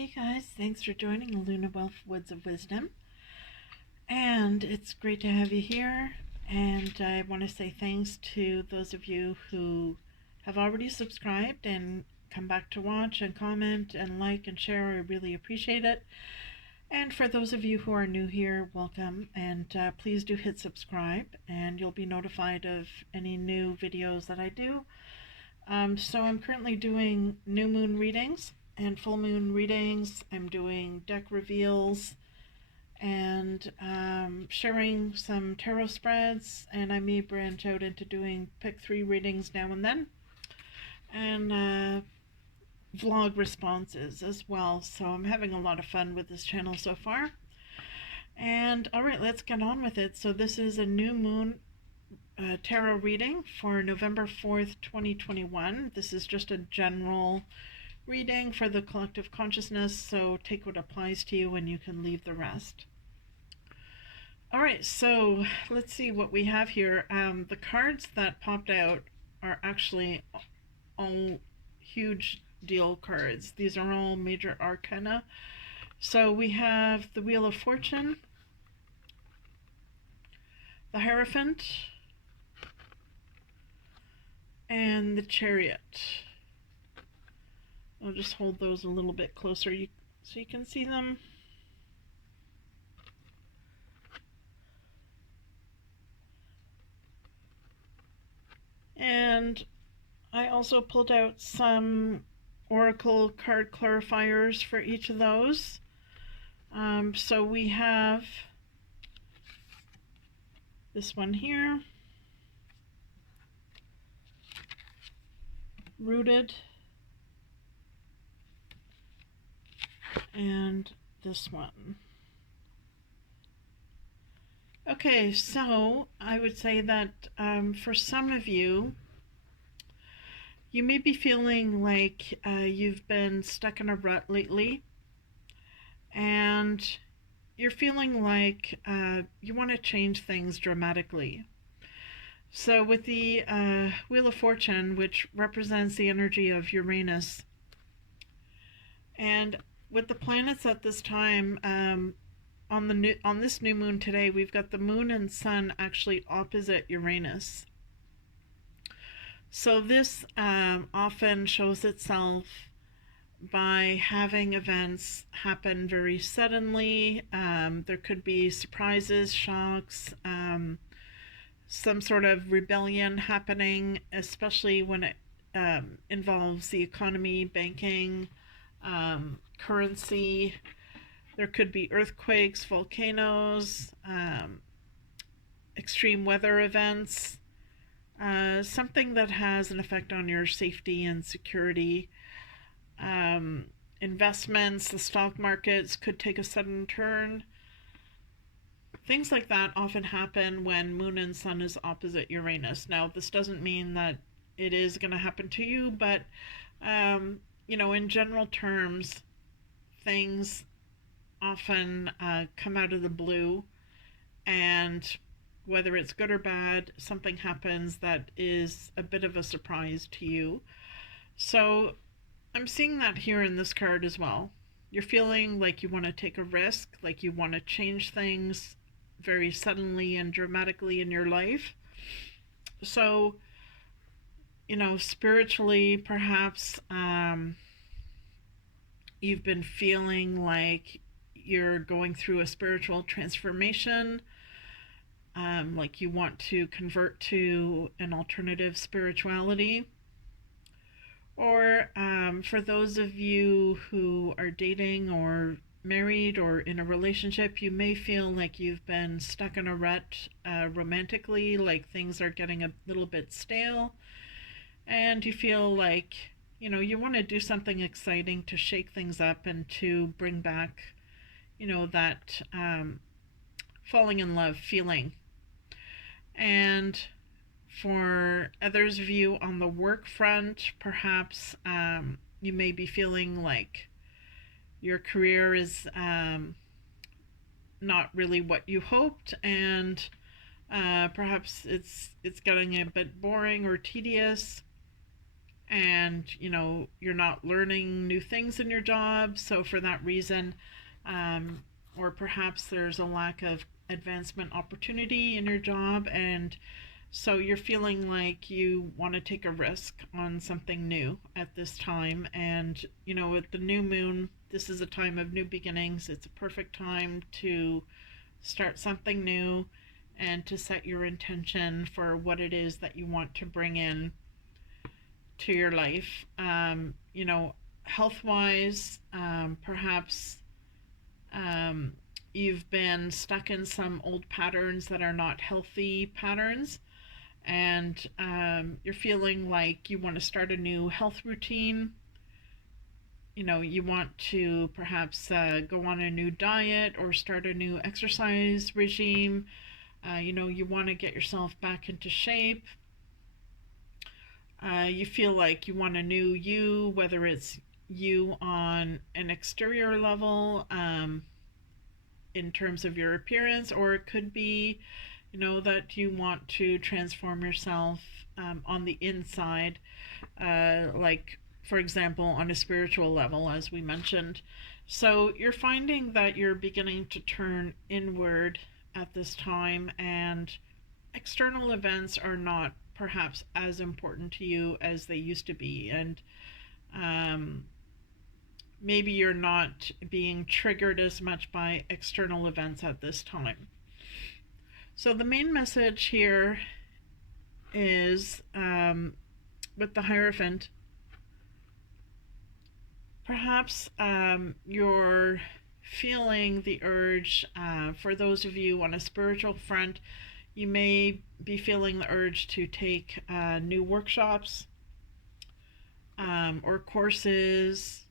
Hey guys, thanks for joining Lunawolf Woods of Wisdom. And it's great to have you here. And I want to say thanks to those of you who have already subscribed and come back to watch and comment and like and share. I really appreciate it. And for those of you who are new here, welcome. And please do hit subscribe and you'll be notified of any new videos that I do. So I'm currently doing new moon readings and full moon readings. I'm doing deck reveals and sharing some tarot spreads, and I may branch out into doing pick 3 readings now and then, and vlog responses as well. So I'm having a lot of fun with this channel so far. And alright, let's get on with it. So this is a new moon tarot reading for November 4th, 2021. This is just a general reading for the collective consciousness, so take what applies to you and you can leave the rest. Alright, so let's see what we have here. The cards that popped out are actually all huge deal cards. These are all major arcana. So we have the Wheel of Fortune, the Hierophant, and the Chariot. I'll just hold those a little bit closer so you can see them. And I also pulled out some oracle card clarifiers for each of those. So we have this one here, Rooted, and this one. Okay, so I would say that for some of you, you may be feeling like you've been stuck in a rut lately, and you're feeling like you want to change things dramatically. So with the Wheel of Fortune, which represents the energy of Uranus, and with the planets at this time, on this new moon today, we've got the moon and sun actually opposite Uranus. So this often shows itself by having events happen very suddenly. There could be surprises, shocks, some sort of rebellion happening, especially when it involves the economy, banking, currency. There could be earthquakes, volcanoes, extreme weather events, something that has an effect on your safety and security. Investments, the stock markets could take a sudden turn. Things like that often happen when moon and sun is opposite Uranus. Now, this doesn't mean that it is going to happen to you, but in general terms, things often come out of the blue, and whether it's good or bad, something happens that is a bit of a surprise to you. So I'm seeing that here in this card as well. You're feeling like you want to take a risk, like you want to change things very suddenly and dramatically in your life. So, spiritually, perhaps you've been feeling like you're going through a spiritual transformation, like you want to convert to an alternative spirituality. Or for those of you who are dating or married or in a relationship, you may feel like you've been stuck in a rut romantically, like things are getting a little bit stale, and you feel like you want to do something exciting to shake things up and to bring back that falling in love feeling. And for others of you on the work front, perhaps you may be feeling like your career is not really what you hoped, and perhaps it's getting a bit boring or tedious, and you're not learning new things in your job. So for that reason, or perhaps there's a lack of advancement opportunity in your job, and so you're feeling like you want to take a risk on something new at this time. And with the new moon, this is a time of new beginnings. It's a perfect time to start something new and to set your intention for what it is that you want to bring in to your life. Health wise, perhaps you've been stuck in some old patterns that are not healthy patterns, and you're feeling like you want to start a new health routine. You want to perhaps go on a new diet or start a new exercise regime. You want to get yourself back into shape. You feel like you want a new you, whether it's you on an exterior level, in terms of your appearance, or it could be, that you want to transform yourself on the inside, like, for example, on a spiritual level, as we mentioned. So you're finding that you're beginning to turn inward at this time, and external events are not perhaps as important to you as they used to be. And um, maybe you're not being triggered as much by external events at this time. So the main message here is, with the Hierophant, perhaps you're feeling the urge, for those of you on a spiritual front, you may be feeling the urge to take new workshops, or courses,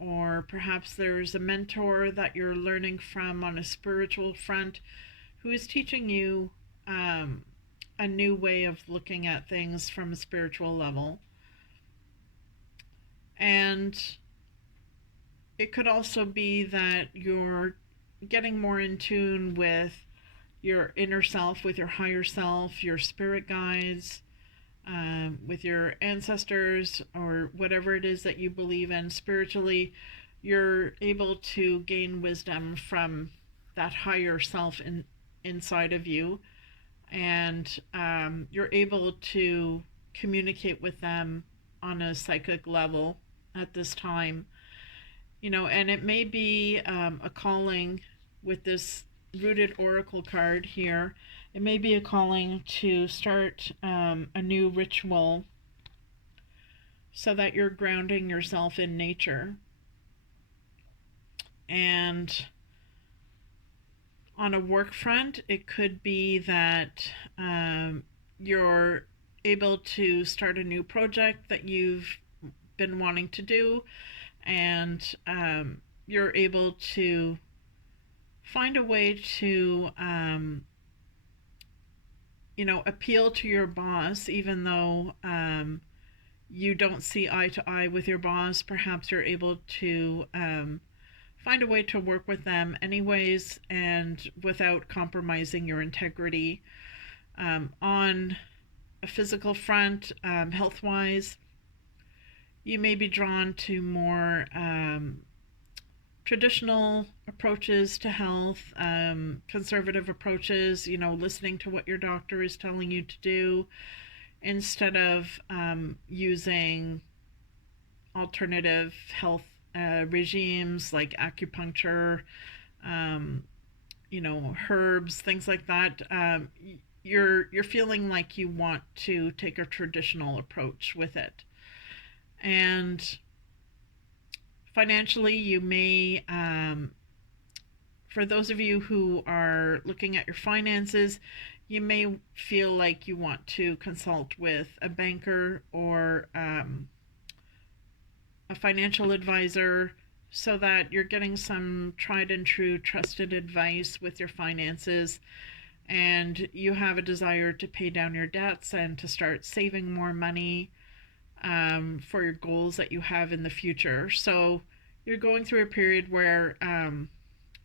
or perhaps there's a mentor that you're learning from on a spiritual front who is teaching you a new way of looking at things from a spiritual level. And it could also be that you're getting more in tune with your inner self, with your higher self, your spirit guides, with your ancestors, or whatever it is that you believe in spiritually. You're able to gain wisdom from that higher self inside of you, and you're able to communicate with them on a psychic level at this time. And it may be a calling with this rooted oracle card here. It may be a calling to start a new ritual so that you're grounding yourself in nature. And on a work front, it could be that you're able to start a new project that you've been wanting to do, and you're able to find a way to appeal to your boss, even though you don't see eye to eye with your boss. Perhaps you're able to find a way to work with them anyways, and without compromising your integrity. On a physical front, health wise, you may be drawn to more traditional approaches to health, conservative approaches, listening to what your doctor is telling you to do, instead of using alternative health regimes like acupuncture, herbs, things like that. You're feeling like you want to take a traditional approach with it. And financially, you may, for those of you who are looking at your finances, you may feel like you want to consult with a banker or a financial advisor, so that you're getting some tried and true trusted advice with your finances, and you have a desire to pay down your debts and to start saving more money for your goals that you have in the future. So you're going through a period where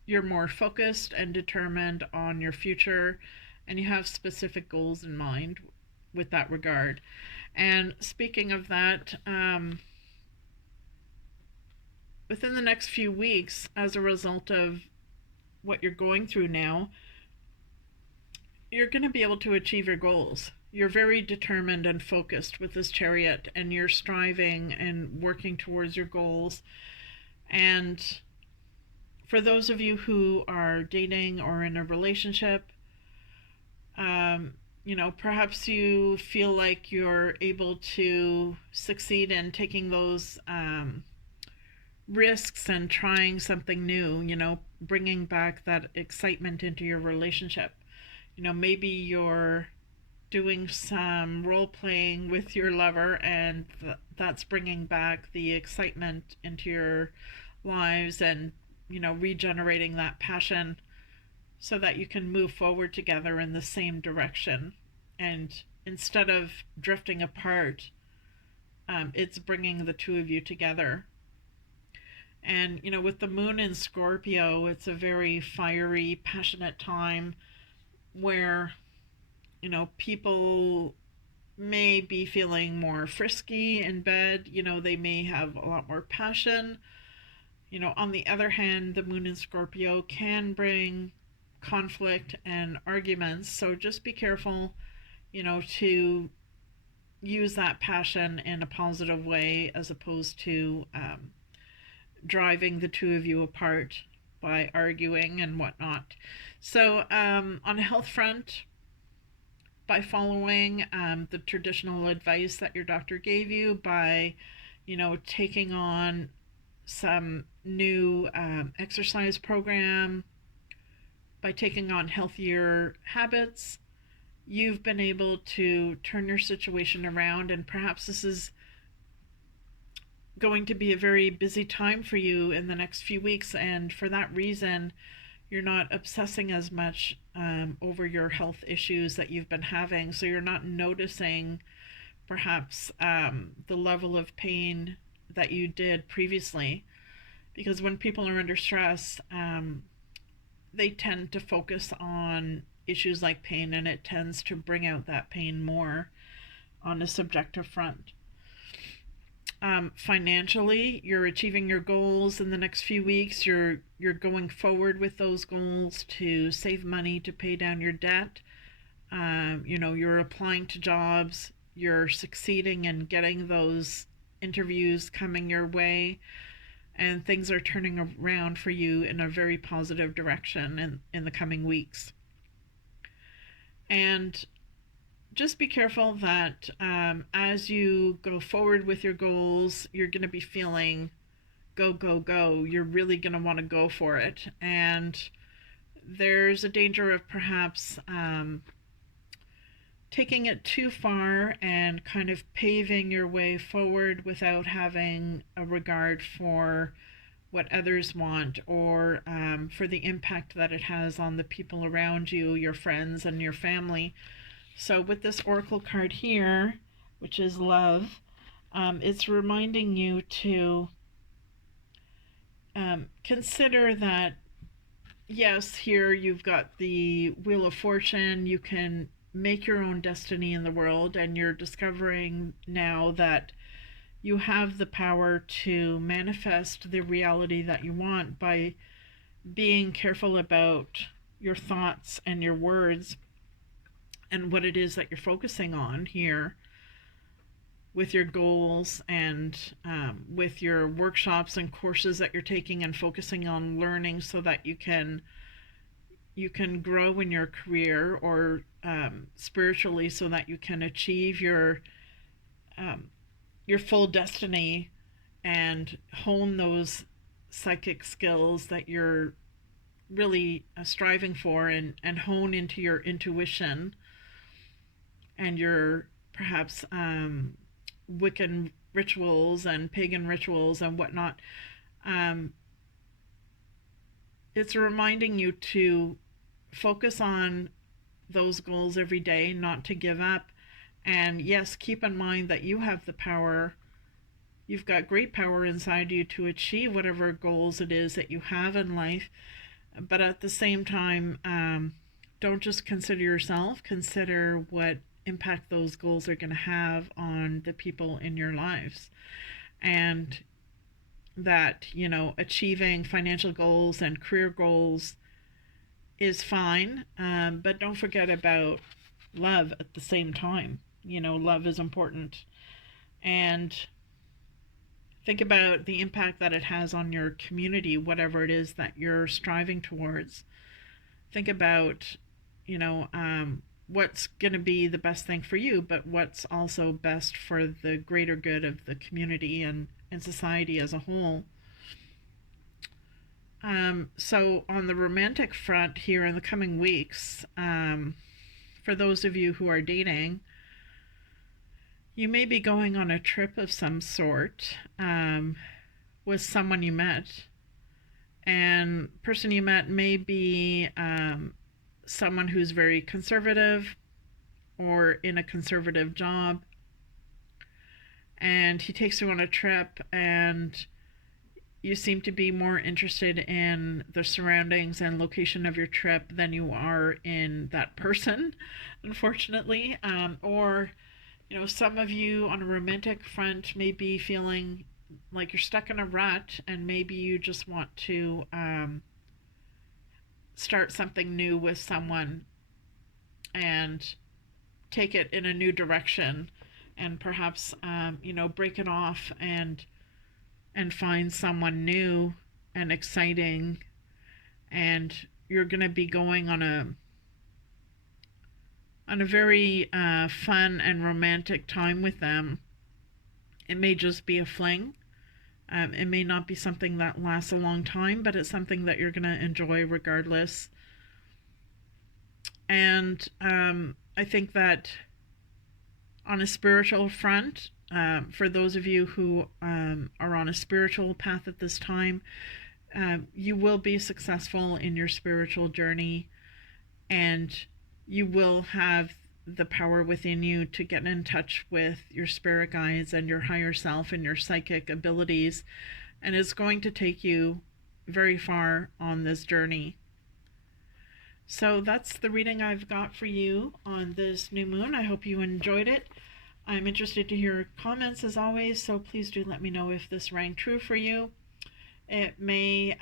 you're more focused and determined on your future, and you have specific goals in mind with that regard. And speaking of that, within the next few weeks, as a result of what you're going through now, you're going to be able to achieve your goals. You're very determined and focused with this chariot, and you're striving and working towards your goals. And for those of you who are dating or in a relationship, perhaps you feel like you're able to succeed in taking those risks and trying something new, bringing back that excitement into your relationship. Maybe you're doing some role playing with your lover, and that's bringing back the excitement into your lives, and regenerating that passion so that you can move forward together in the same direction. And instead of drifting apart, it's bringing the two of you together. And with the moon in Scorpio, it's a very fiery, passionate time where people may be feeling more frisky in bed. They may have a lot more passion. On the other hand, the moon in Scorpio can bring conflict and arguments. So just be careful, to use that passion in a positive way, as opposed to driving the two of you apart by arguing and whatnot. So on a health front, by following the traditional advice that your doctor gave you, by taking on some new exercise program, by taking on healthier habits, you've been able to turn your situation around. And perhaps this is going to be a very busy time for you in the next few weeks, and for that reason you're not obsessing as much over your health issues that you've been having. So you're not noticing perhaps the level of pain that you did previously, because when people are under stress, they tend to focus on issues like pain, and it tends to bring out that pain more on a subjective front. Financially, you're achieving your goals in the next few weeks. You're going forward with those goals to save money to pay down your debt. You're applying to jobs. You're succeeding in getting those interviews coming your way, and things are turning around for you in a very positive direction in the coming weeks. And just be careful that as you go forward with your goals, you're going to be feeling go, go, go. You're really going to want to go for it. And there's a danger of perhaps taking it too far and kind of paving your way forward without having a regard for what others want, or for the impact that it has on the people around you, your friends and your family. So with this oracle card here, which is love, it's reminding you to consider that, yes, here you've got the Wheel of Fortune. You can make your own destiny in the world, and you're discovering now that you have the power to manifest the reality that you want by being careful about your thoughts and your words and what it is that you're focusing on here with your goals, and with your workshops and courses that you're taking and focusing on learning, so that you can grow in your career, or spiritually, so that you can achieve your full destiny and hone those psychic skills that you're really striving for, and hone into your intuition and your perhaps Wiccan rituals and pagan rituals and whatnot. It's reminding you to focus on those goals every day, not to give up. And yes, keep in mind that you have the power. You've got great power inside you to achieve whatever goals it is that you have in life. But at the same time, don't just consider yourself, consider what impact those goals are going to have on the people in your lives. And that, achieving financial goals and career goals is fine, but don't forget about love at the same time. Love is important. And think about the impact that it has on your community, whatever it is that you're striving towards. Think about, what's going to be the best thing for you, but what's also best for the greater good of the community and society as a whole. So on the romantic front here in the coming weeks, for those of you who are dating, you may be going on a trip of some sort with someone you met. And person you met may be someone who's very conservative or in a conservative job. And he takes you on a trip, and you seem to be more interested in the surroundings and location of your trip than you are in that person, unfortunately. Or, some of you on a romantic front may be feeling like you're stuck in a rut, and maybe you just want to start something new with someone and take it in a new direction, and perhaps break it off and find someone new and exciting. And you're going to be going on a very fun and romantic time with them. It may just be a fling. It may not be something that lasts a long time, but it's something that you're going to enjoy regardless. And I think that on a spiritual front, for those of you who are on a spiritual path at this time, you will be successful in your spiritual journey, and you will have the power within you to get in touch with your spirit guides and your higher self and your psychic abilities, and it's going to take you very far on this journey. So that's the reading I've got for you on this new moon. I hope you enjoyed it. I'm interested to hear comments as always, so please do let me know if this rang true for you. It may,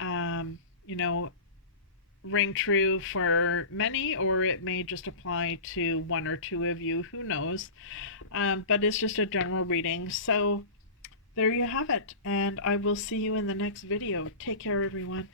ring true for many, or it may just apply to one or two of you, who knows. But it's just a general reading. So there you have it, and I will see you in the next video. Take care, everyone.